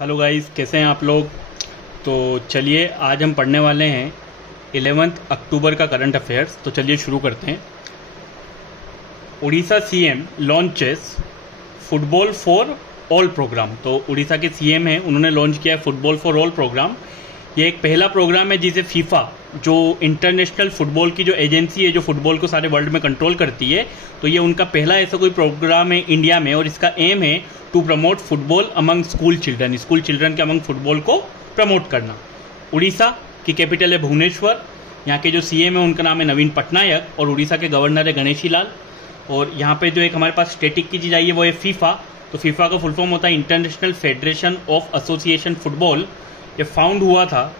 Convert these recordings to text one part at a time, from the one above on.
Hello guys, कैसे हैं आप लोग। तो चलिए आज हम पढ़ने वाले हैं 11 अक्टूबर का करंट अफेयर्स। तो चलिए शुरू करते हैं। Orissa CM launches football for all programme. तो उड़ीसा के सीएम हैं, उन्होंने लॉन्च किया है फुटबॉल फॉर ऑल प्रोग्राम। ये एक पहला प्रोग्राम है जिसे फीफा, जो इंटरनेशनल फुटबॉल की जो एजेंसी है जो फुटबॉल को सारे वर्ल्ड में कंट्रोल करती है, तो ये उनका पहला ऐसा कोई प्रोग्राम है इंडिया में। और इसका एम है to promote football among school children के अमंग फुटबॉल को प्रमोट करना। उड़ीसा की कैपिटल है भुवनेश्वर। यहाँ के जो सीएम है उनका नाम है नवीन पटनायक और उड़ीसा के गवर्नर है गणेशी लाल। और यहाँ पे जो एक हमारे पास स्टेटिक की चीज़ आई है वो है फीफा। तो फीफा का फुल फॉर्म होता है international federation of association football. ये फाउंड हुआ था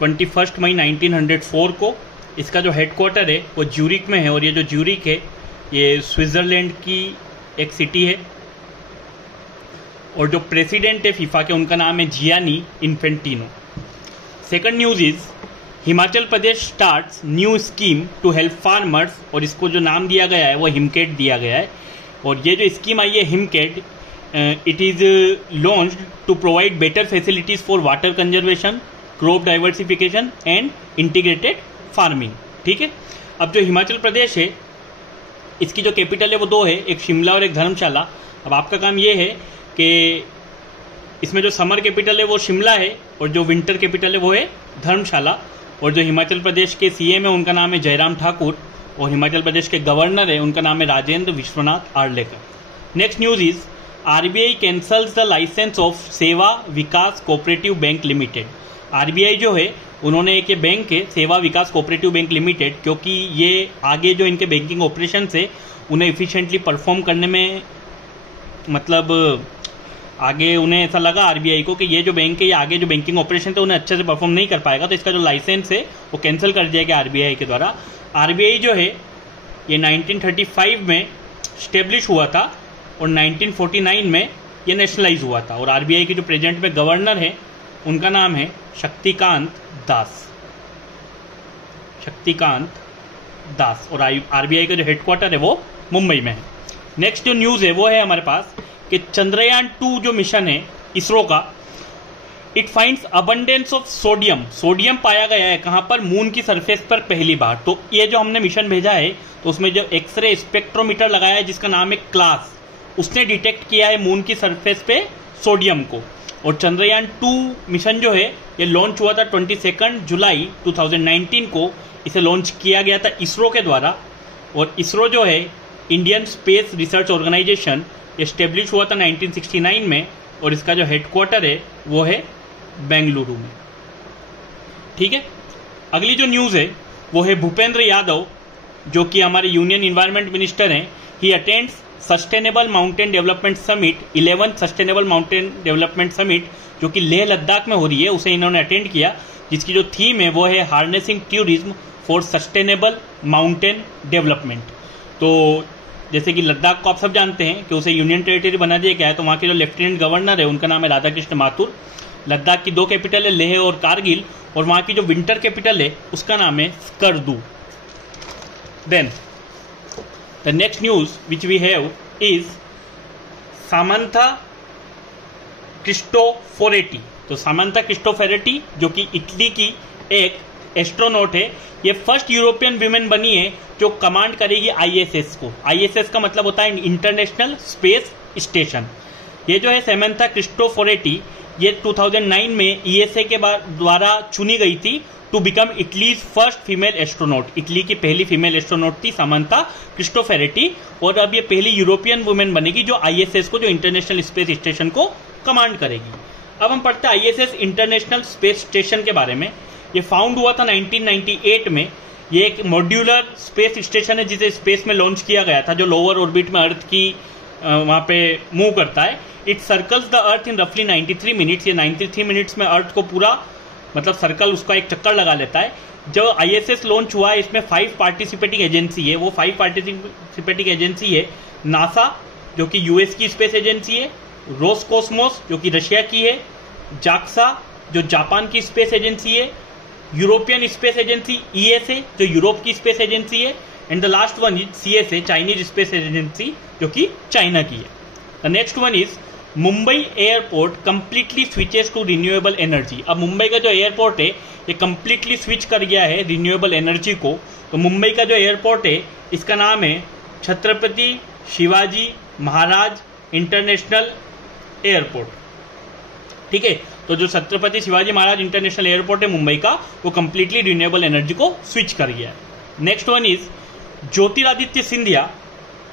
21 मई 1904 को। इसका जो हेडक्वार्टर है वो ज्यूरिक में है, और ये जो ज्यूरिक है ये स्विट्जरलैंड की एक सिटी है। और जो प्रेसिडेंट है फीफा के उनका नाम है Gianni Infantino. Second news is Himachal Pradesh starts new scheme to help farmers, और इसको जो नाम दिया गया है वो हिमकेट दिया गया है। और ये जो स्कीम आई है हिमकेट, it is launched to provide better facilities for water conservation, crop diversification and integrated farming. ठीक है। अब जो हिमाचल प्रदेश है इसकी जो कैपिटल है वो दो है, एक शिमला और एक धर्मशाला। अब आपका काम ये है कि इसमें जो समर कैपिटल है वो शिमला है और जो विंटर कैपिटल है वो है धर्मशाला। और जो हिमाचल प्रदेश के सीएम है उनका नाम है जयराम ठाकुर, और हिमाचल प्रदेश के गवर्नर है उनका नाम है Rajendra Vishwanath Arlekar. Next news is RBI cancels the licence of Seva Vikas cooperative bank limited. RBI जो है उन्होंने एक ये बैंक है सेवा विकास कोऑपरेटिव बैंक लिमिटेड, क्योंकि ये आगे जो इनके बैंकिंग ऑपरेशन है उन्हें इफिशिएंटली परफॉर्म करने में, मतलब आगे उन्हें ऐसा लगा आरबीआई को कि ये जो बैंक है ये आगे जो बैंकिंग ऑपरेशन थे उन्हें अच्छे से परफॉर्म नहीं कर पाएगा, तो इसका जो लाइसेंस है वो कैंसिल कर दिया गया आरबीआई के द्वारा। आरबीआई जो है ये 1935 में स्टेब्लिश हुआ था और 1949 में ये नेशनलाइज हुआ था। और आरबीआई के जो प्रेजेंट में गवर्नर है उनका नाम है शक्तिकांत दास। और आरबीआई का जो हेडक्वार्टर है वो मुंबई में है। नेक्स्ट जो न्यूज है वो है हमारे पास कि चंद्रयान 2 जो मिशन है इसरो का, it finds abundance of sodium पाया गया है कहां पर, मून की सरफेस पर पहली बार। तो ये जो हमने मिशन भेजा है तो उसमें जो एक्सरे स्पेक्ट्रोमीटर लगाया है जिसका नाम है क्लास, उसने डिटेक्ट किया है मून की सरफेस पे सोडियम को। और चंद्रयान 2 मिशन जो है ये लॉन्च हुआ था 22 जुलाई 2019 को। इसे लॉन्च किया गया था इसरो के द्वारा। और इसरो जो है Indian space research organisation, establish हुआ था 1969 में, और इसका जो हेडक्वार्टर है वो है बेंगलुरु में। ठीक है। अगली जो न्यूज है वो है भूपेंद्र यादव, जो कि हमारे यूनियन इन्वायरमेंट मिनिस्टर हैं। He attends sustainable mountain development summit, 11th sustainable mountain development summit, जो कि लेह लद्दाख में हो रही है, उसे इन्होंने अटेंड किया, जिसकी जो थीम है वो है harnessing tourism for sustainable mountain development. तो जैसे कि लद्दाख को आप सब जानते हैं कि उसे यूनियन टेरिटरी बना दिया गया है, तो वहाँ के जो लेफ्टिनेंट गवर्नर है उनका नाम है राधाकृष्ण माथुर। लद्दाख की दो कैपिटल है लेह और कारगिल, और वहाँ की जो विंटर कैपिटल है उसका नाम है Skardu. Then the next news which we have is Samantha Cristoforetti. तो सामंथा क्रिस्टोफोरेटी जो कि इटली की एक एस्ट्रोनॉट है, ये फर्स्ट यूरोपियन वीमेन बनी है जो कमांड करेगी आईएसएस को। आईएसएस का मतलब होता है इंटरनेशनल स्पेस स्टेशन। ये जो है सामंथा क्रिस्टोफोरेटी, ये 2009 में ईएसए के द्वारा चुनी गई थी to become Italy's first female astronaut. Italy की पहली फीमेल एस्ट्रोनॉट थी सामंथा क्रिस्टोफोरेटी, और अब ये पहली यूरोपियन वुमेन बनेगी जो आईएसएस को, जो इंटरनेशनल स्पेस स्टेशन को कमांड करेगी। अब हम पढ़ते हैं आईएसएस इंटरनेशनल स्पेस स्टेशन के बारे में। ये फाउंड हुआ था 1998 में। ये एक मॉड्यूलर स्पेस स्टेशन है जिसे स्पेस में लॉन्च किया गया था, जो लोअर ऑर्बिट में अर्थ की वहां पे मूव करता है। इट सर्कल्स द अर्थ इन रफली 93 मिनट्स। ये 93 मिनट्स में अर्थ को पूरा, मतलब सर्कल उसका एक चक्कर लगा लेता है। जो आईएसएस लॉन्च हुआ है इसमें 5 पार्टिसिपेटिंग एजेंसी है। वो 5 पार्टिसिपेटिंग एजेंसी है नासा, जो कि यूएस की स्पेस एजेंसी है, रोसकोस्मोस जो कि रशिया की है, जाक्सा जो जापान की स्पेस एजेंसी है, यूरोपियन स्पेस एजेंसी ईएसए जो यूरोप की स्पेस एजेंसी है, and the last one is CSA Chinese space agency जो कि चाइना की है। The next one is Mumbai airport completely switches to renewable energy. अब मुंबई का जो एयरपोर्ट है ये कंप्लीटली स्विच कर गया है रिन्यूएबल एनर्जी को। तो मुंबई का जो एयरपोर्ट है इसका नाम है छत्रपति शिवाजी महाराज इंटरनेशनल एयरपोर्ट। ठीक है, तो जो छत्रपति शिवाजी महाराज इंटरनेशनल एयरपोर्ट है मुंबई का, वो कंप्लीटली रिन्यूएबल एनर्जी को स्विच कर गया है। Next one is Jyotiraditya Scindia,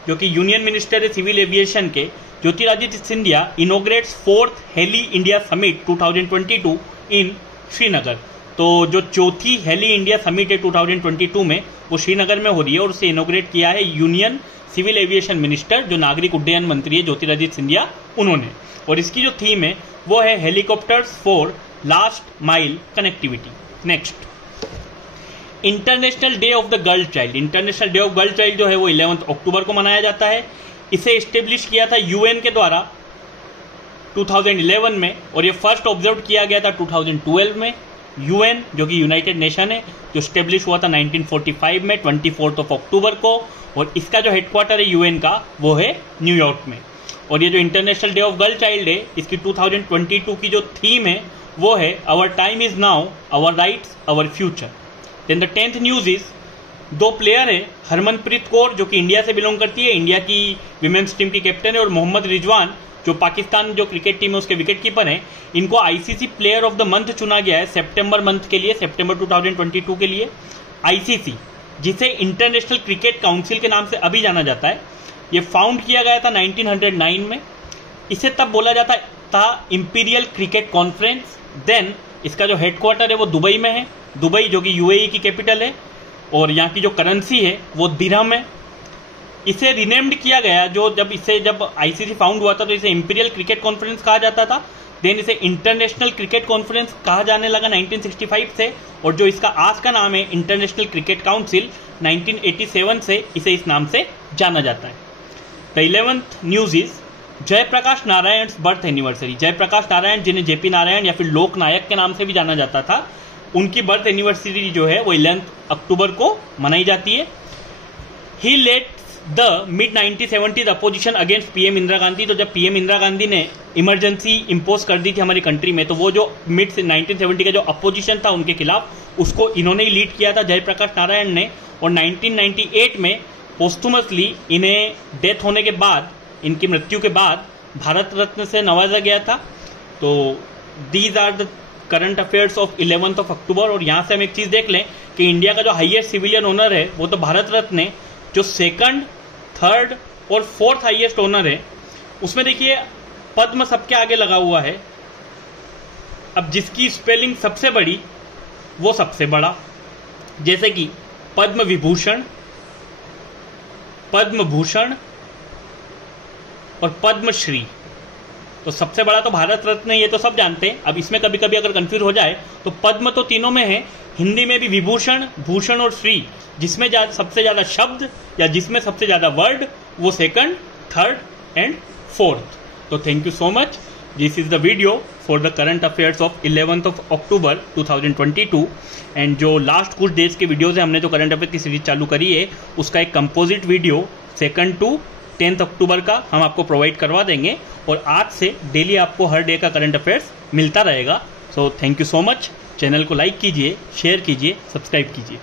जो कि यूनियन मिनिस्टर है सिविल एविएशन के। Jyotiraditya Scindia inaugurates 4th heli India summit 2022 in Srinagar. तो जो चौथी हेली इंडिया समिट है 2022 में, वो श्रीनगर में हो रही है और उसे इनोग्रेट किया है यूनियन सिविल एविएशन मिनिस्टर, जो नागरिक उड्डयन मंत्री है ज्योतिरादित्य सिंधिया, उन्होंने। और इसकी जो थीम है वो है helicopters for last mile connectivity. Next, international day of the girl child. International day of girl child जो है वो 11 अक्टूबर को मनाया जाता है। इसे एस्टेब्लिश किया था यूएन के द्वारा 2011 में, और ये फर्स्ट ऑब्जर्व किया गया था 2012 में। यूएन जो कि यूनाइटेड नेशन है, जो एस्टेब्लिश हुआ था 1945 में 24 अक्टूबर को, और इसका जो हेडक्वार्टर है यूएन का वो है न्यूयॉर्क में। और ये जो international day of girl child है, इसकी 2022 की जो थीम है वो है our time is now, our rights, our future. Then the 10th news is, 2 player है, हरमनप्रीत कौर जो कि इंडिया से बिलोंग करती है, इंडिया की विमेन्स टीम की कैप्टन है, और मोहम्मद रिजवान जो पाकिस्तान जो क्रिकेट टीम है उसके विकेट कीपर हैं। इनको ICC player of the month चुना गया है सितंबर मंथ के लिए, सितंबर 2022 के लिए। आईसीसी, जिसे इंटरनेशनल क्रिकेट काउंसिल के नाम से अभी जाना जाता है, ये फाउंड किया गया था 1909 में। इसे तब बोला जाता था इंपीरियल क्रिकेट कॉन्फ्रेंस। देन इसका जो हेडक्वार्टर है वो दुबई में है, दुबई जो कि यूएई की कैपिटल है, और यहाँ की जो करेंसी है वो दिरहम है। इसे रिनेम्ड किया गया, जब आईसीसी फाउंड हुआ था तो इसे इंपीरियल क्रिकेट कॉन्फ्रेंस कहा जाता था। देन इसे इंटरनेशनल क्रिकेट कॉन्फ्रेंस कहा जाने लगा 1965 से, और जो इसका आज का नाम है इंटरनेशनल क्रिकेट काउंसिल, 1987 से इसे इस नाम से जाना जाता है। The 11th news is Jayaprakash Narayan birth anniversary. Jayaprakash Narayan, जिन्हें जेपी नारायण या फिर लोक नायक के नाम से भी जाना जाता था, उनकी बर्थ एनिवर्सरी जो है वो 11 अक्टूबर को मनाई जाती है। He led the mid 1970s opposition against PM Indira Gandhi. तो जब पीएम इंदिरा गांधी ने इमरजेंसी इंपोज कर दी थी हमारी कंट्री में, तो वो जो मिड 1970 का जो अपोजिशन था उनके खिलाफ, उसको इन्होंने ही लीड किया था, जयप्रकाश नारायण ने। और 1998 में पोस्टुमसली इन्हें डेथ होने के बाद, इनकी मृत्यु के बाद भारत रत्न से नवाजा गया था। तो these are the current affairs of 11 October. और यहाँ से हम एक चीज देख लें कि इंडिया का जो हाईएस्ट सिविलियन ऑनर है वो तो भारत रत्न है। जो 2nd, 3rd और 4th हाईएस्ट ऑनर है, उसमें देखिए पद्म सबके आगे लगा हुआ है। अब जिसकी स्पेलिंग सबसे बड़ी वो सबसे बड़ा, जैसे कि पद्म विभूषण, पद्म भूषण और पद्मश्री। तो सबसे बड़ा तो भारत रत्न है, ये तो सब जानते हैं। अब इसमें कभी कभी अगर कंफ्यूज हो जाए तो पद्म तो तीनों में है, हिंदी में भी विभूषण, भूषण और श्री, जिसमें सबसे ज्यादा शब्द या जिसमें सबसे ज्यादा वर्ड वो 2nd, 3rd एंड 4th। तो thank you so much. This is the video for the current affairs of 11 October 2022। And जो लास्ट कुछ डेज के वीडियोज है, हमने जो करंट अफेयर की सीरीज चालू करी है, उसका एक composite video 2nd to 10th अक्टूबर का हम आपको प्रोवाइड करवा देंगे। और आज से डेली आपको हर डे का करंट अफेयर्स मिलता रहेगा। So thank you so much. Channel को लाइक कीजिए, शेयर कीजिए, सब्सक्राइब कीजिए।